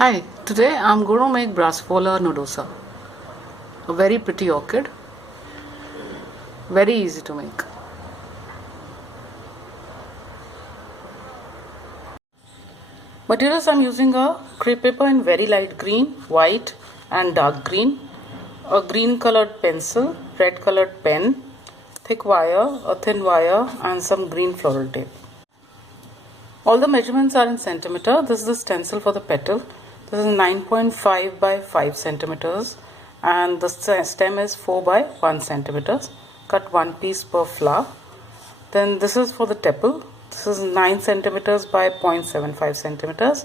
Hi, today I'm going to make Brassavola nodosa, a very pretty orchid, very easy to make. Materials: I'm using a crepe paper in very light green, white and dark green, a green colored pencil, red colored pen, thick wire, a thin wire and some green floral tape. All the measurements are in centimeter. This is the stencil for the petal. This is 9.5 by 5 centimeters and the stem is 4 by 1 centimeters. Cut one piece per flower. Then this is for the teple. This is 9 centimeters by 0.75 centimeters.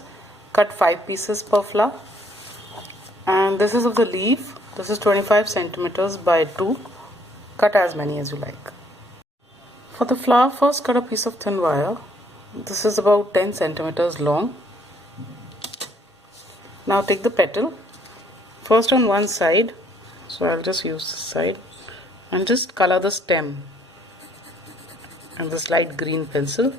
Cut 5 pieces per flower. And this is of the leaf. This is 25 centimeters by 2. Cut as many as you like. For the flower, first cut a piece of thin wire. This is about 10 centimeters long. Now take the petal, first on one side, so I'll just use this side, and just color the stem and this light green pencil.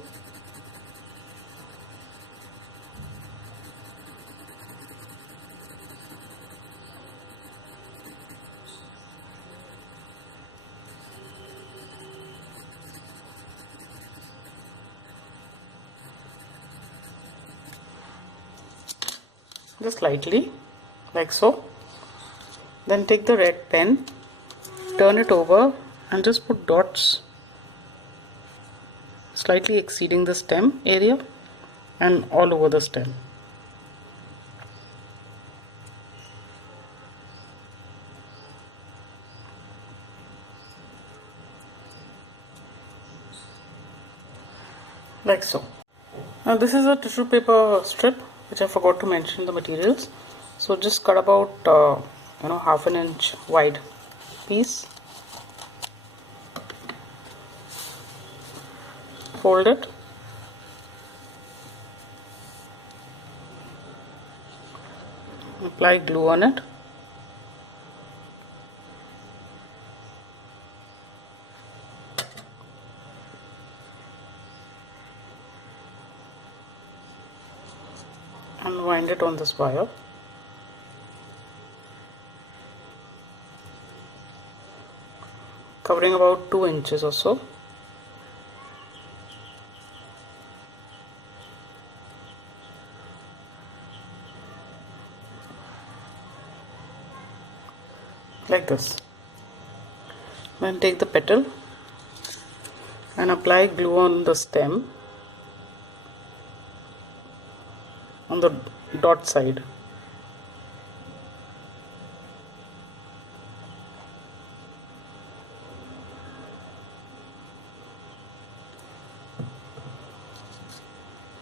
Just lightly, like so. Then take the red pen, turn it over and just put dots slightly exceeding the stem area and all over the stem. Like so. Now this is a tissue paper strip which I forgot to mention the materials. So just cut about half an inch wide piece. Fold it. Apply glue on it. And wind it on this wire. Covering about 2 inches or so. Like this. Then take the petal and apply glue on the stem on the dot side.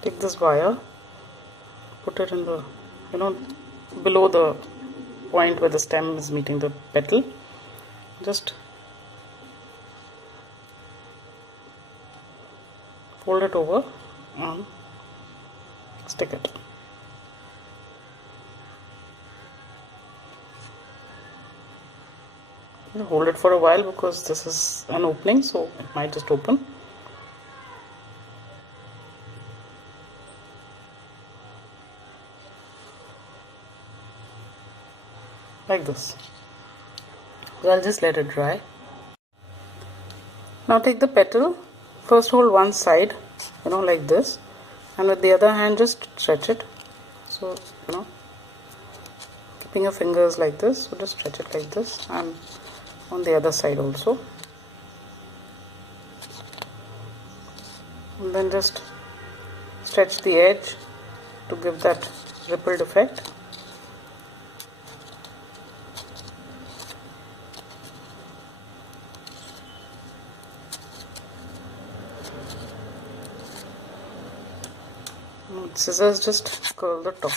Take this wire, put it in the below the point where the stem is meeting the petal. Just fold it over and stick it. Hold it for a while because this is an opening, so it might just open. Like this. So I'll just let it dry. Now take the petal, first hold one side, like this, and with the other hand just stretch it. So, keeping your fingers like this, so just stretch it like this, and on the other side also. And then just stretch the edge to give that rippled effect. Scissors just curl the top,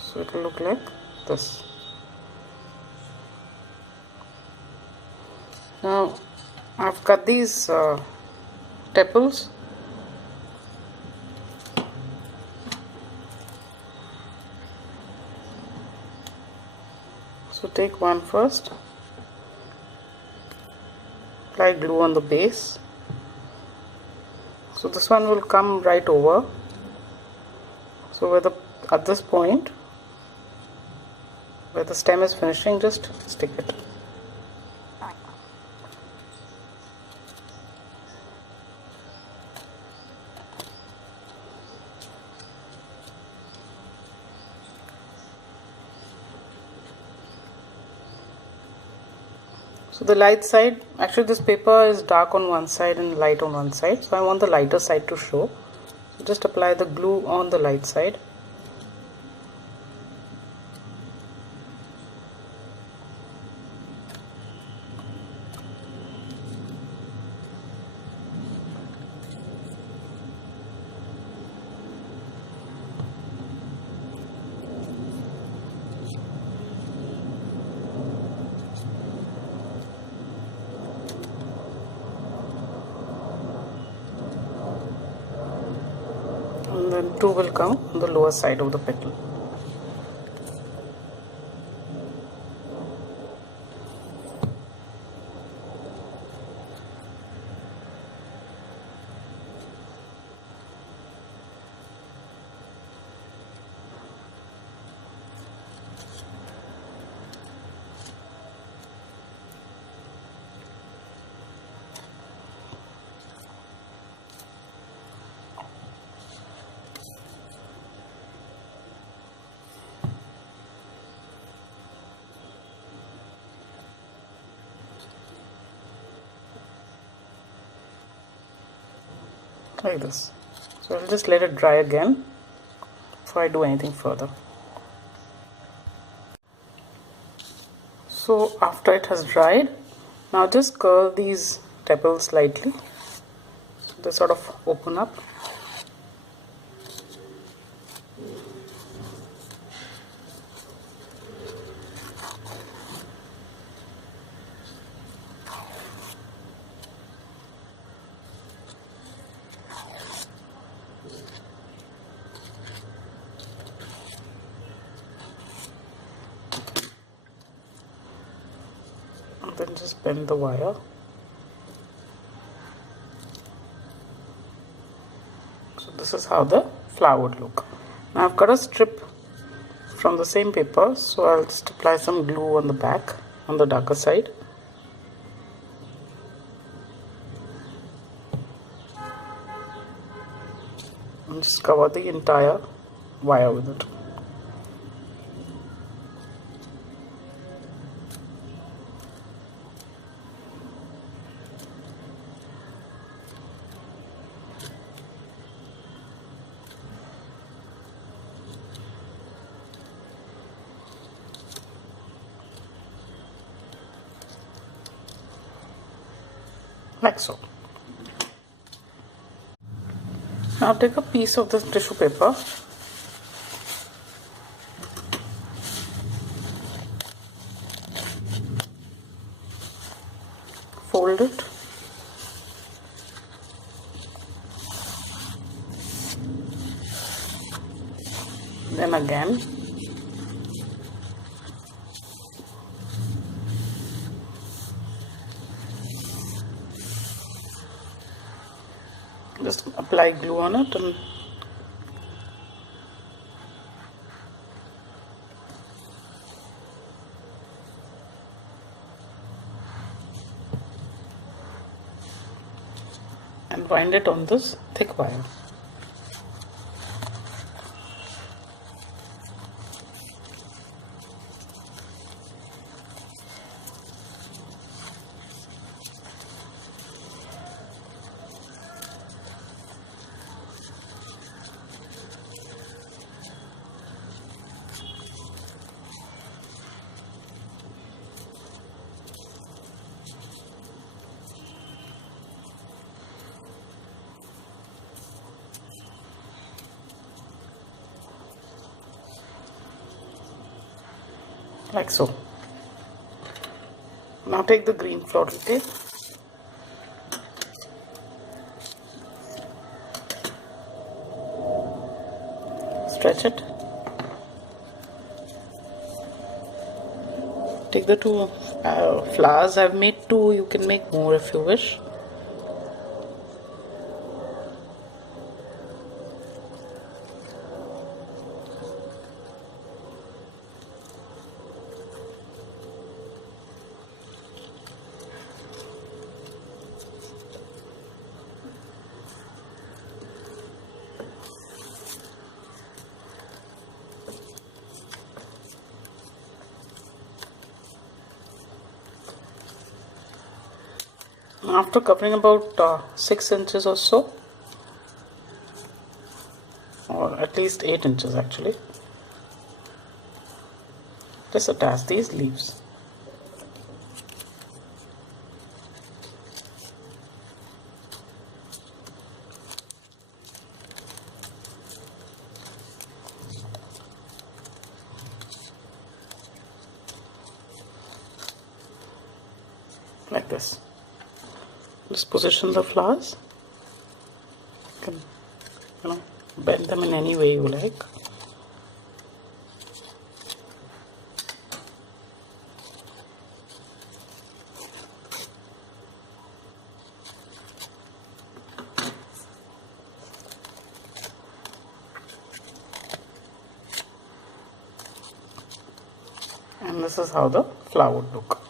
so it will look like this. Now I've cut these tepals. So take one first, apply glue on the base. So this one will come right over So at this point where the stem is finishing, just stick it. So the light side, actually this paper is dark on one side and light on one side, so I want the lighter side to show. So just apply the glue on the light side. And then two will come on the lower side of the petal. Like this. So I'll just let it dry again before I do anything further. So after it has dried, now just curl these tepals slightly so they sort of open up. And then just bend the wire. So this is how the flower would look. Now I've cut a strip from the same paper, so I'll just apply some glue on the back, on the darker side. And just cover the entire wire with it. Like so. Now take a piece of this tissue paper, fold it, then again, just apply glue on it and wind it on this thick wire. Like so. Now take the green floral tape, stretch it, take the two flowers. I've made two, you can make more if you wish. After covering about 6 inches or so, or at least 8 inches actually, just attach these leaves. Like this. Just position the flowers. You can, bend them in any way you like. And this is how the flower would look.